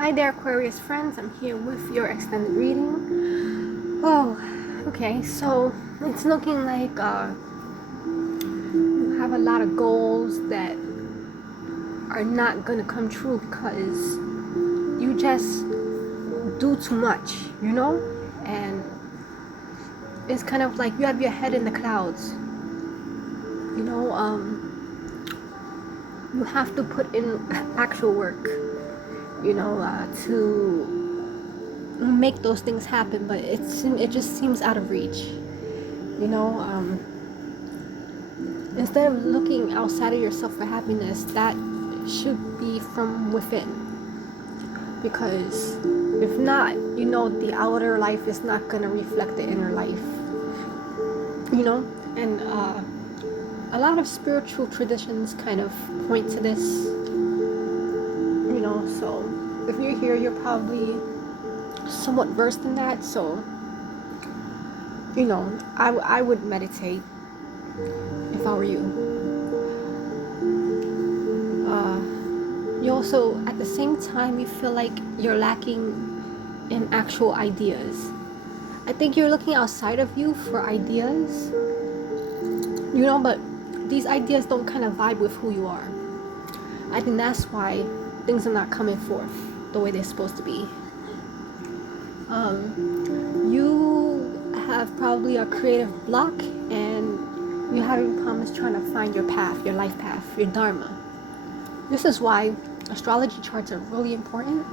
Hi there, Aquarius friends. I'm here with your extended reading. Oh, okay. So it's looking like you have a lot of goals that are not gonna come true because you just do too much, And it's kind of like you have your head in the clouds. You know, you have to put in actual work, to make those things happen, but it just seems out of reach. You know, instead of looking outside of yourself for happiness, that should be from within. Because if not, the outer life is not gonna reflect the inner life. And a lot of spiritual traditions kind of point to this. So if you're here, you're probably somewhat versed in that. So I would meditate if I were you. You also, at the same time, you feel like you're lacking in actual ideas. I think you're looking outside of you for ideas, but these ideas don't kind of vibe with who you are. I think that's why things are not coming forth the way they're supposed to be. You have probably a creative block, and you're having problems trying to find your path, your life path, your dharma. This is why astrology charts are really important.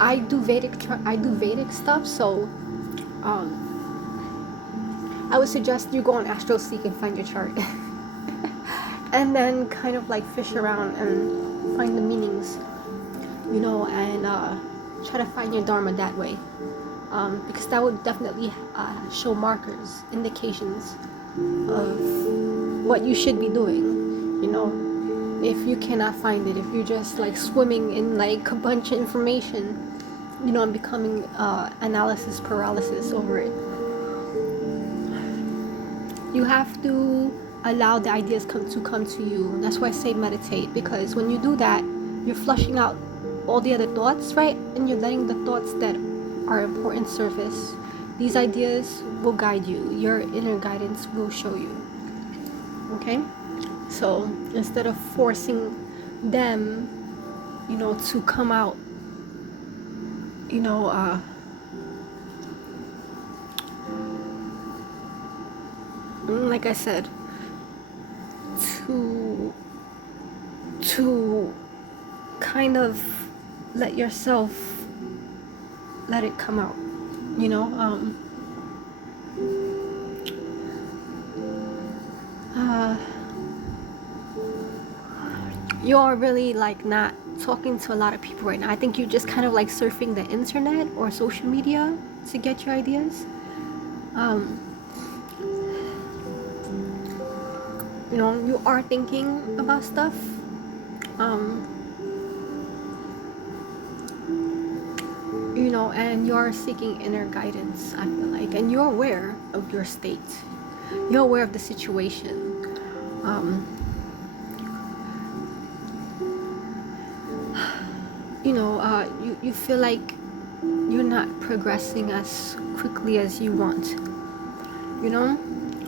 I do Vedic stuff, so I would suggest you go on AstroSeek and find your chart, and then kind of like fish around and find the meanings, and try to find your dharma that way, because that would definitely show markers, indications of what you should be doing. If you cannot find it, if you're just like swimming in like a bunch of information, and becoming analysis paralysis over it. You have to allow the ideas come to you. That's why I say meditate, because when you do that, you're flushing out all the other thoughts, right? And you're letting the thoughts that are important surface. These ideas will guide you. Your inner guidance will show you. Okay? So instead of forcing them, to come out, like I said, to kind of let yourself let it come out, you're really like not talking to a lot of people right now. I think you're just kind of like surfing the internet or social media to get your ideas. You are thinking about stuff. And you're seeking inner guidance, I feel like, and you're aware of your state. You're aware of the situation. You feel like you're not progressing as quickly as you want.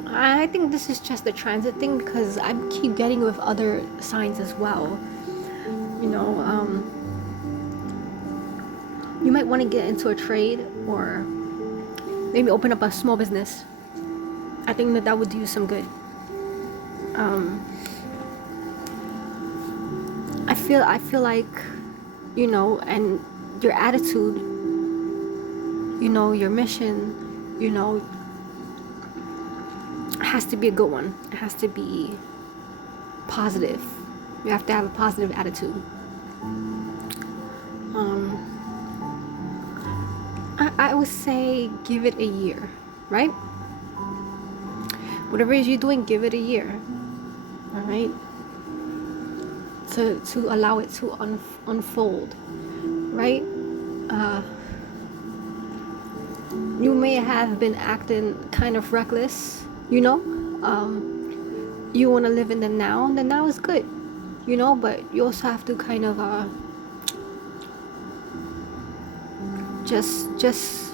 I think this is just a transit thing, because I keep getting with other signs as well. You might want to get into a trade, or maybe open up a small business. I think that would do you some good. I feel like, and your attitude, your mission, has to be a good one. It has to be positive. You have to have a positive attitude. I would say give it a year, right? Whatever it is you're doing, give it a year. All right? To allow it to unfold, right? You may have been acting kind of reckless, you want to live in the now. The now is good, but you also have to kind of just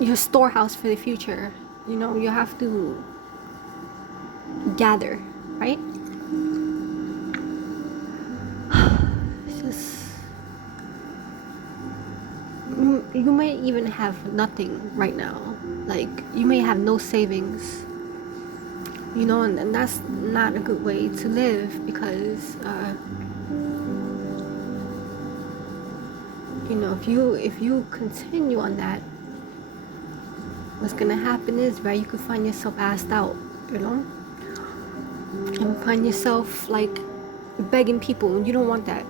your storehouse for the future. You know, you have to gather, right? Just, you may even have nothing right now. Like, you may have no savings, you know, and that's not a good way to live, because you know, if you continue on that, what's gonna happen is, right, you could find yourself assed out, you know, and find yourself like begging people, and you don't want that,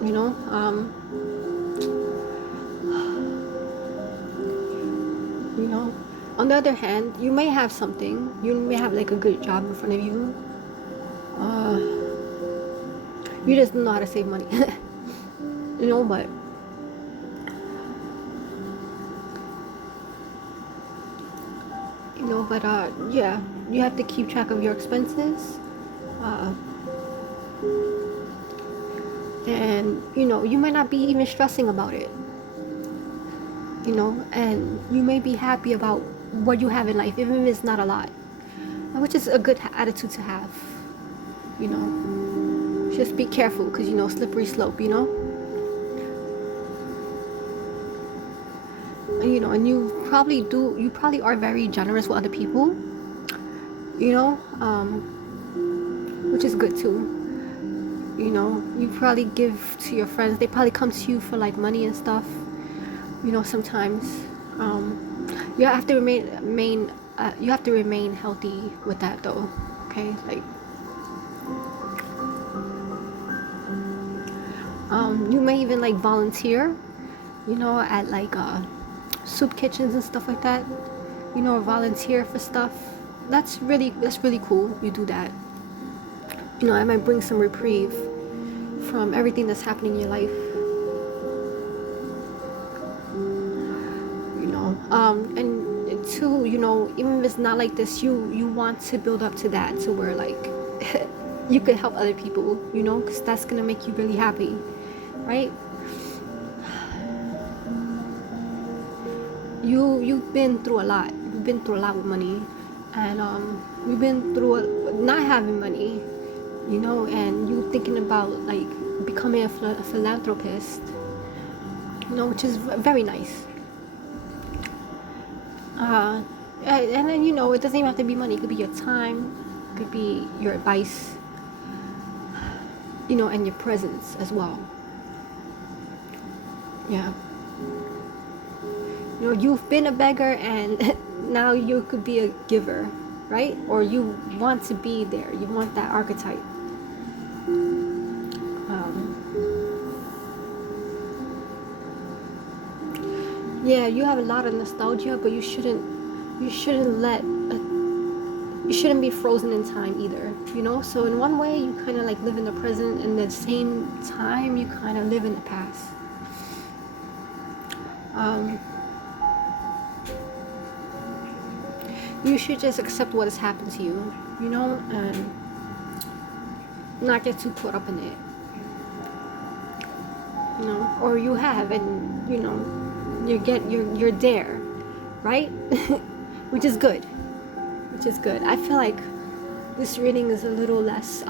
you know. You know, on the other hand, you may have something, you may have like a good job in front of you, you just don't know how to save money. You know, but yeah, you have to keep track of your expenses, and you know, you might not be even stressing about it, you know, and you may be happy about what you have in life, even if it's not a lot, which is a good attitude to have, you know. Just be careful, because, you know, slippery slope, you know. And, you know, and you probably are very generous with other people, you know, which is good too. You know, you probably give to your friends, they probably come to you for like money and stuff, you know. Sometimes you have to remain healthy with that though, okay? Like, you may even like volunteer, you know, at like soup kitchens and stuff like that, you know, or volunteer for stuff. That's really cool. You do that, you know. It might bring some reprieve from everything that's happening in your life, you know. And two, you know, even if it's not like this, you want to build up to that, to where like you could help other people, you know, because that's gonna make you really happy, right? You've been through a lot. You've been through a lot with money, and you've been through not having money, you know, and you thinking about like becoming a philanthropist, you know, which is very nice. And then, you know, it doesn't even have to be money. It could be your time, it could be your advice, you know, and your presence as well. Yeah. You know, you've been a beggar, and now you could be a giver, right? Or you want to be there. You want that archetype. Yeah, you have a lot of nostalgia, but you shouldn't be frozen in time either, you know. So in one way, you kind of like live in the present, and at the same time, you kind of live in the past. You should just accept what has happened to you, you know, and not get too caught up in it, you know. Or you have, and you know, you're there, right? Which is good. I feel like this reading is a little less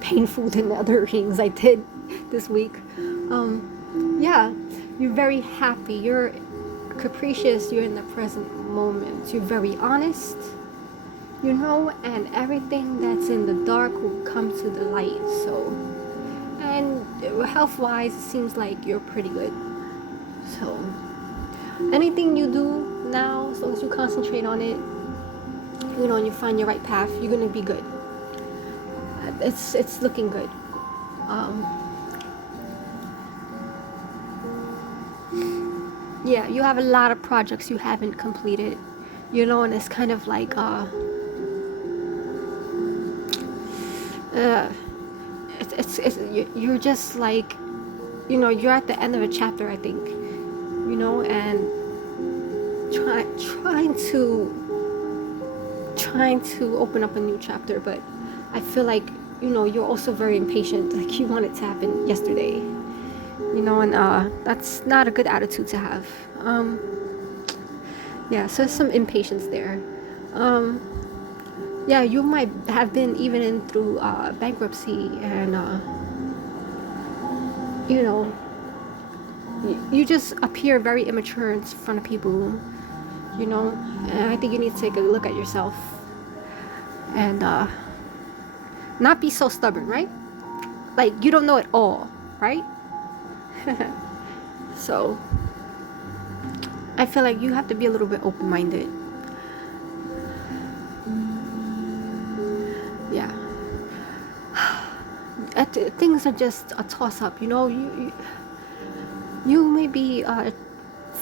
painful than the other readings I did this week. Yeah, you're very happy, you're capricious, you're in the present moment, you're very honest, you know, and everything that's in the dark will come to the light. So, and health wise, it seems like you're pretty good. So anything you do now, as long as you concentrate on it, you know, and you find your right path, you're gonna be good. It's looking good. Yeah, you have a lot of projects you haven't completed, you know, and it's kind of like you're just like, you know, you're at the end of a chapter, I think, you know, and trying to open up a new chapter. But I feel like, you know, you're also very impatient, like you want it to happen yesterday, you know, and that's not a good attitude to have. Yeah, so some impatience there. Yeah, you might have been even in through bankruptcy, and you know, you just appear very immature in front of people, you know, and I think you need to take a look at yourself and not be so stubborn, right? Like, you don't know it all, right? So I feel like you have to be a little bit open-minded. Yeah. Things are just a toss-up, you know. You may be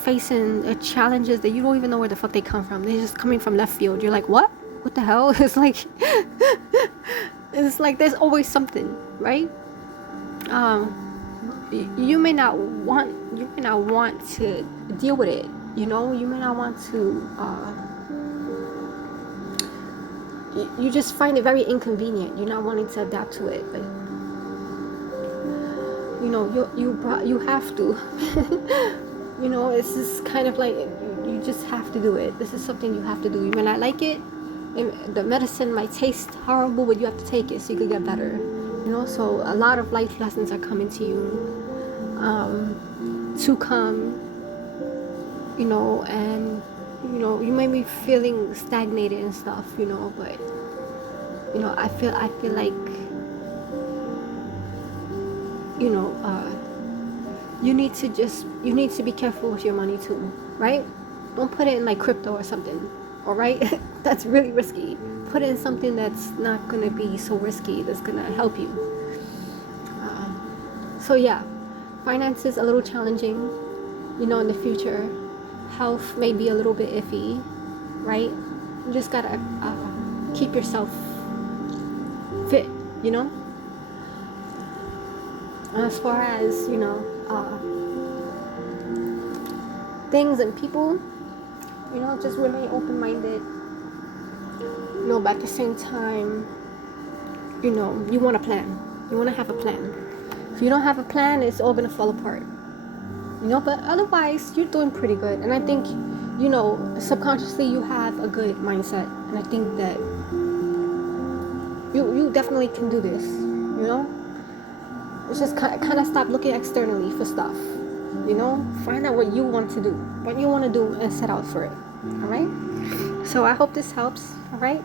facing challenges that you don't even know where the fuck they come from. They're just coming from left field. You're like, what the hell? It's like there's always something, right? You may not want to deal with it, you know. You may not want to you just find it very inconvenient. You're not wanting to adapt to it, but you know, you have to. You know, it's just kind of like you just have to do it. This is something you have to do. You may not like it. The medicine might taste horrible, but you have to take it so you could get better. You know, so a lot of life lessons are coming to you to come. You know, and you know, you may be feeling stagnated and stuff. You know, but you know, I feel like, you know, you need to be careful with your money too, right? Don't put it in like crypto or something, all right? That's really risky. Put it in something that's not gonna be so risky, that's gonna help you. So yeah, finances a little challenging, you know, in the future. Health may be a little bit iffy, right? You just gotta keep yourself fit, you know. As far as, you know, things and people, you know, just remain open-minded, you know, but at the same time, you know, you want a plan. You want to have a plan. If you don't have a plan, it's all going to fall apart, you know. But otherwise, you're doing pretty good. And I think, you know, subconsciously you have a good mindset, and I think that you definitely can do this, you know. It's just kind of stop looking externally for stuff, you know. Find out what you want to do, and set out for it. All right. So I hope this helps. All right.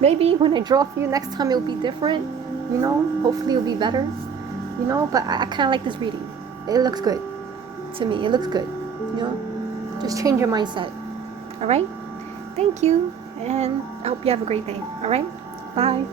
Maybe when I draw for you next time, it'll be different, you know. Hopefully it'll be better, you know. But I kind of like this reading. It looks good to me. It looks good, you know. Just change your mindset. All right. Thank you, and I hope you have a great day. All right. Bye.